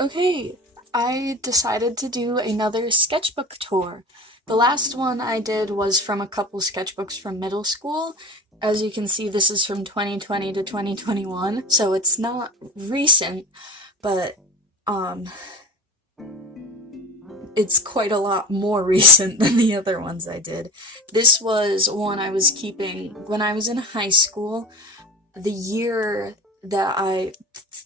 Okay, I decided to do another sketchbook tour. The last one I did was from a couple sketchbooks from middle school. As you can see, this is from 2020 to 2021, so it's not recent, but um, it's quite a lot more recent than the other ones I did. This was one I was keeping when I was in high school, the year that I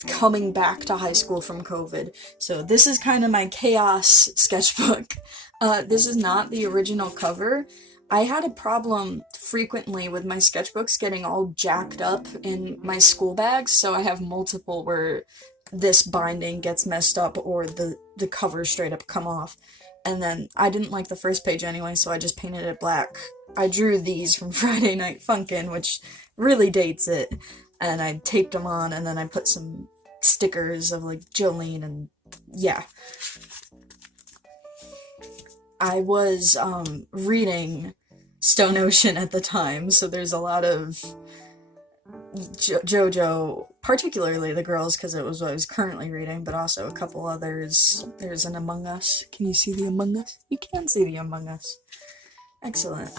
coming back to high school from COVID. So this is kind of my chaos sketchbook. This is not the original cover. I had a problem frequently with my sketchbooks getting all jacked up in my school bags, so I have multiple where this binding gets messed up or the covers straight up come off. And then I didn't like the first page anyway, so I just painted it black. I drew these from Friday Night Funkin', which really dates it, and I taped them on, and then I put some stickers of like Jolene, and yeah. I was reading Stone Ocean at the time, so there's a lot of JoJo, particularly the girls, because it was what I was currently reading, but also a couple others. There's an Among Us. Can you see the Among Us? You can see the Among Us. Excellent.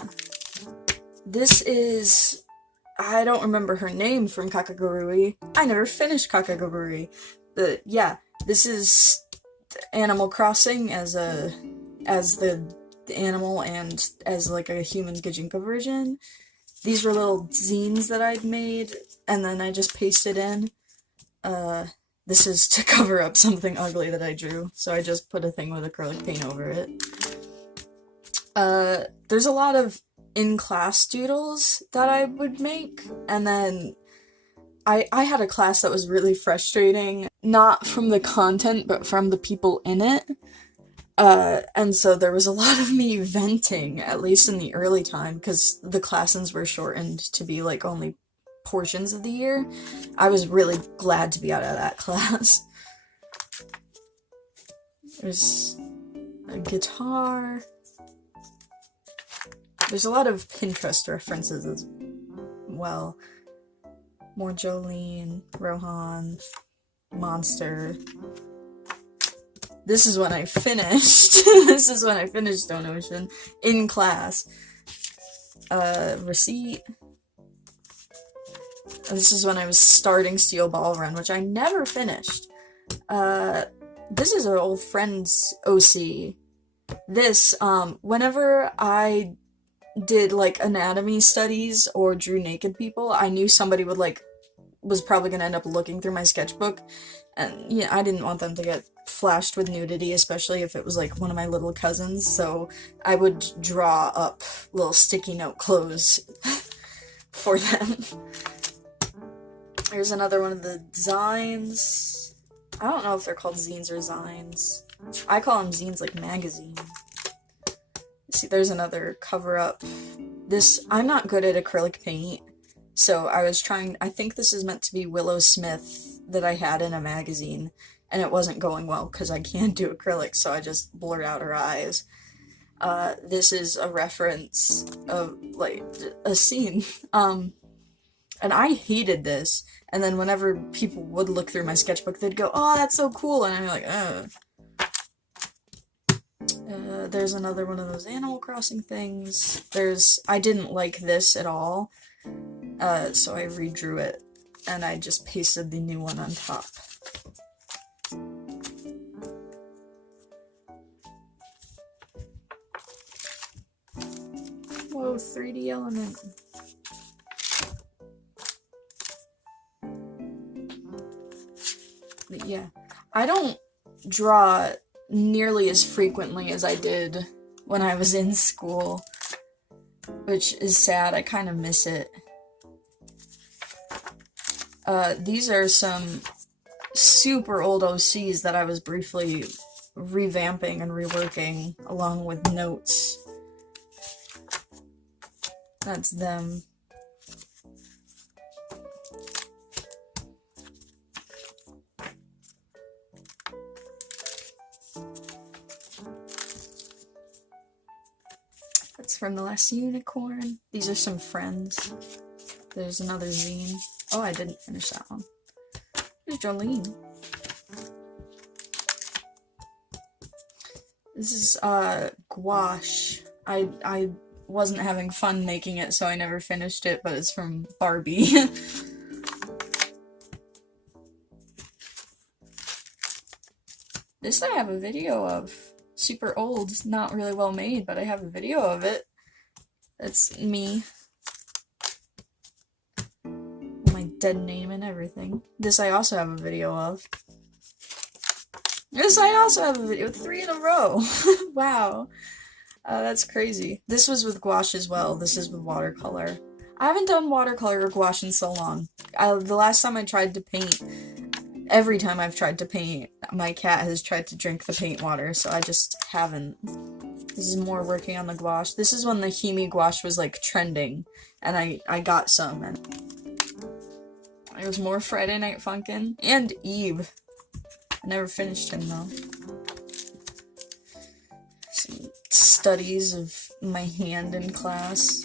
This is... I don't remember her name from Kakagurui. I never finished Kakagurui. But yeah, this is Animal Crossing as the animal and as like a human Gajinka version. These were little zines that I'd made, and then I just pasted in. This is to cover up something ugly that I drew, so I just put a thing with acrylic paint over it. There's a lot of in-class doodles that I would make, and then I had a class that was really frustrating, not from the content, but from the people in it. And so there was a lot of me venting, at least in the early time, because the classons were shortened to be like only portions of the year. I was really glad to be out of that class. There's a guitar. There's a lot of Pinterest references as well. More Jolene, Rohan, Monster. This is when I finished. This is when I finished Stone Ocean in class. Receipt. This is when I was starting Steel Ball Run, which I never finished. This is our old friend's OC. This, whenever I did, like, anatomy studies or drew naked people, I knew somebody was probably gonna end up looking through my sketchbook, and, yeah, I didn't want them to get flashed with nudity, especially if it was, like, one of my little cousins, so I would draw up little sticky note clothes for them. Here's another one of the zines. I don't know if they're called zines or zines. I call them zines, like magazine. See, there's another cover-up. I'm not good at acrylic paint, so I think this is meant to be Willow Smith that I had in a magazine, and it wasn't going well because I can't do acrylic, so I just blurred out her eyes. This is a reference of, like, a scene, and I hated this, and then whenever people would look through my sketchbook, they'd go, "Oh, that's so cool," and I'm like, ugh. There's another one of those Animal Crossing things. I didn't like this at all, so I redrew it, and I just pasted the new one on top. Whoa, 3D element. But yeah, I don't draw nearly as frequently as I did when I was in school, which is sad. I kind of miss it. These are some super old OCs that I was briefly revamping and reworking along with notes. That's them. That's from The Last Unicorn. These are some friends. There's another zine. Oh, I didn't finish that one. Here's Jolene. This is, gouache. I wasn't having fun making it, so I never finished it, but it's from Barbie. This I have a video of. Super old, not really well made, but I have a video of it. That's me. My dead name and everything. This I also have a video of. This I also have a video. 3 in a row. Wow. That's crazy. This was with gouache as well. This is with watercolor. I haven't done watercolor or gouache in so long. The last time I tried to paint, every time I've tried to paint, my cat has tried to drink the paint water, so I just haven't. This is more working on the gouache. This is when the Himi gouache was, like, trending, and I got some, and there was more Friday Night Funkin', and Eve. I never finished him, though. Some studies of my hand in class.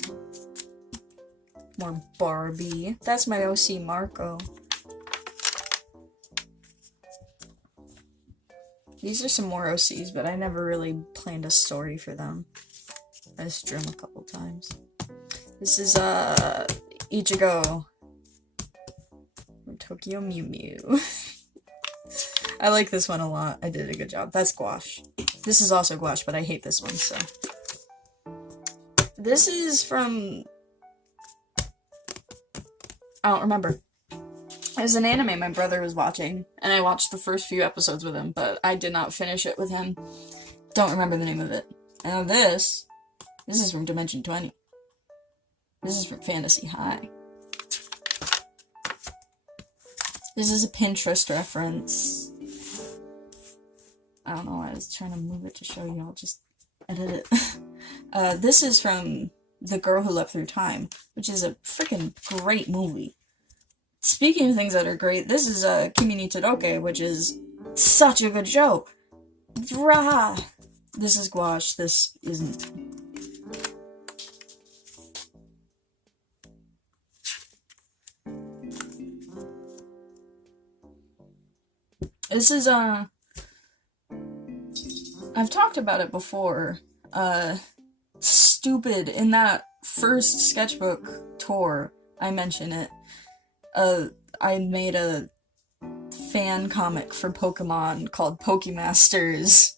More Barbie. That's my OC Marco. These are some more OCs, but I never really planned a story for them. I just drew them a couple times. This is, Ichigo from Tokyo Mew Mew. I like this one a lot. I did a good job. That's gouache. This is also gouache, but I hate this one, so. This is from... I don't remember. It was an anime my brother was watching, and I watched the first few episodes with him, but I did not finish it with him. Don't remember the name of it. And this is from Dimension 20. This is from Fantasy High. This is a Pinterest reference. I don't know why I was trying to move it to show you, I'll just edit it. This is from The Girl Who Leapt Through Time, which is a freaking great movie. Speaking of things that are great, this is Kimi ni Todoroki, which is such a good show. Rah! This is gouache, this isn't. This is, I've talked about it before. Stupid, in that first sketchbook tour, I mention it. I made a fan comic for Pokemon called Pokemasters,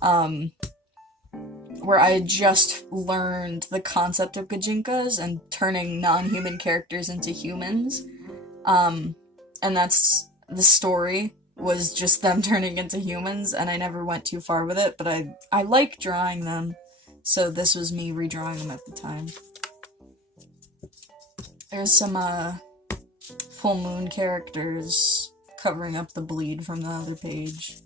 where I had just learned the concept of Gajinkas and turning non-human characters into humans, and that's the story, was just them turning into humans, and I never went too far with it, but I like drawing them, so this was me redrawing them at the time. There's some, full moon characters covering up the bleed from the other page.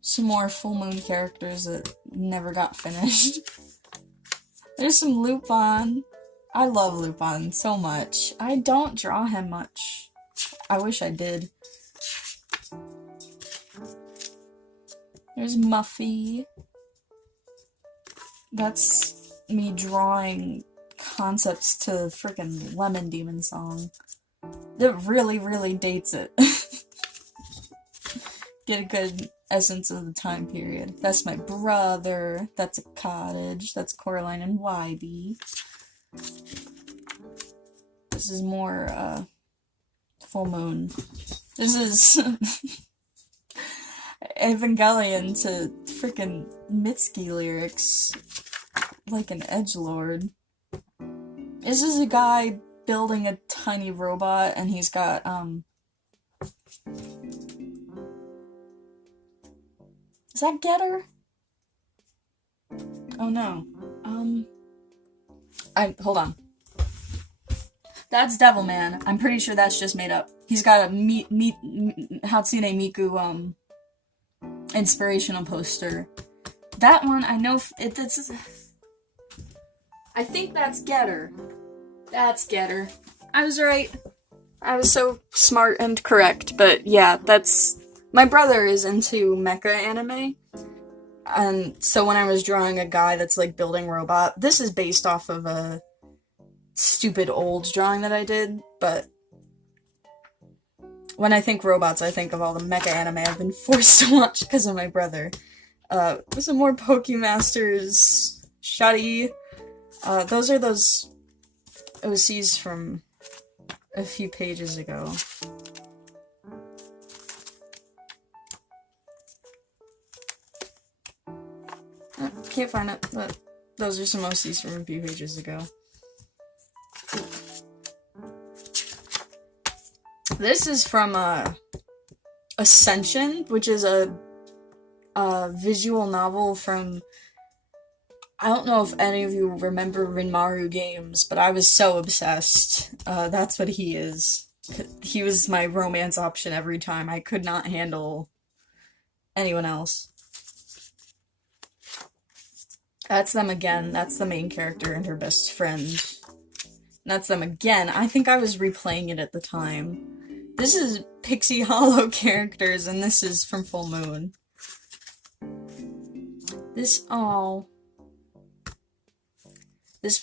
Some more full moon characters that never got finished. There's some Lupin. I love Lupin so much. I don't draw him much. I wish I did. There's Muffy. That's me drawing concepts to frickin' Lemon Demon song. That really, really dates it. Get a good essence of the time period. That's my brother. That's a cottage. That's Coraline and Wybie. This is more, full moon. This is Evangelion to frickin' Mitsuki lyrics. Like an edgelord. This is a guy building a tiny robot, and he's got, is that Getter? Oh no. Hold on. That's Devilman. I'm pretty sure that's just made up. He's got a Hatsune Miku, inspirational poster. That one, I know, I think that's Getter. That's Getter. I was right. I was so smart and correct, but yeah, that's... My brother is into mecha anime, and so when I was drawing a guy that's, like, building robot, this is based off of a stupid old drawing that I did, but when I think robots, I think of all the mecha anime I've been forced to watch because of my brother. Some more Pokemasters Shuddy. Those are those OCs from a few pages ago. Can't find it, but those are some OCs from a few pages ago. This is from Ascension, which is a visual novel from... I don't know if any of you remember Rinmaru games, but I was so obsessed. That's what he is. He was my romance option every time. I could not handle anyone else. That's them again. That's the main character and her best friend. That's them again. I think I was replaying it at the time. This is Pixie Hollow characters, and this is from Full Moon. This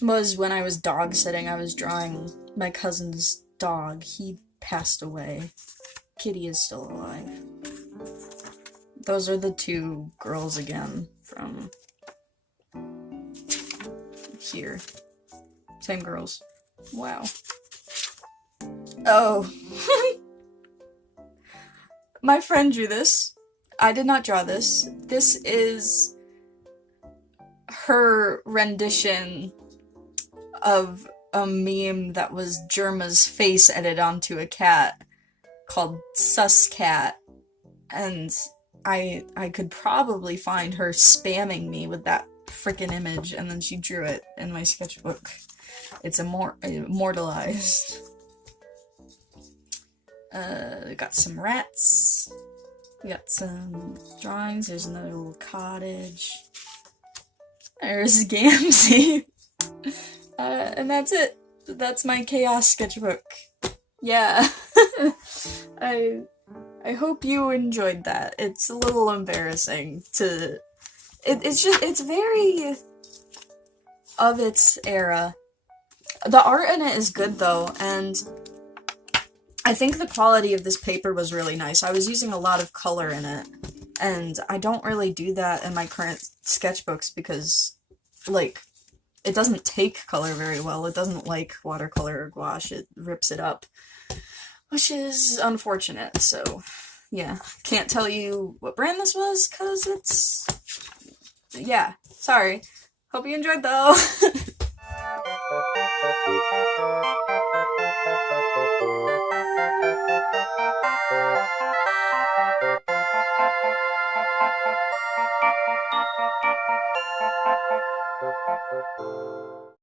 was when I was dog sitting. I was drawing my cousin's dog. He passed away. Kitty is still alive. Those are the two girls again from here. Same girls. Wow. Oh. My friend drew this. I did not draw this. This is her rendition of a meme that was Germa's face edited onto a cat called Sus Cat, and I could probably find her spamming me with that frickin' image, and then she drew it in my sketchbook. It's immortalized. We got some rats. We got some drawings. There's another little cottage. There's Gamzee. And that's it. That's my chaos sketchbook. Yeah. I hope you enjoyed that. It's a little embarrassing to... It's very of its era. The art in it is good though, and I think the quality of this paper was really nice. I was using a lot of color in it, and I don't really do that in my current sketchbooks because, like, it doesn't take color very well. It doesn't like watercolor or gouache. It rips it up, which is unfortunate, so yeah. Can't tell you what brand this was, because it's... yeah, sorry. Hope you enjoyed, though.